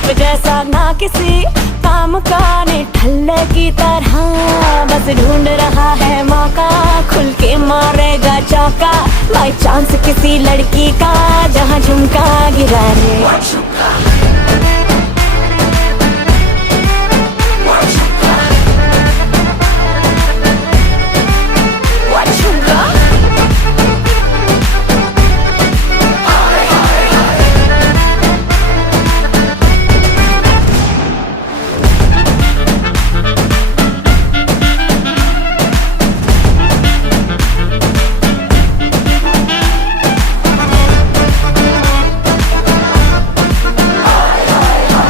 धूप जैसा ना किसी काम का, निठल्ले की तरह बस ढूंढ रहा है मौका, खुल के मारेगा चौका बाई चांस किसी लड़की का जहाँ झुमका गिरा रे।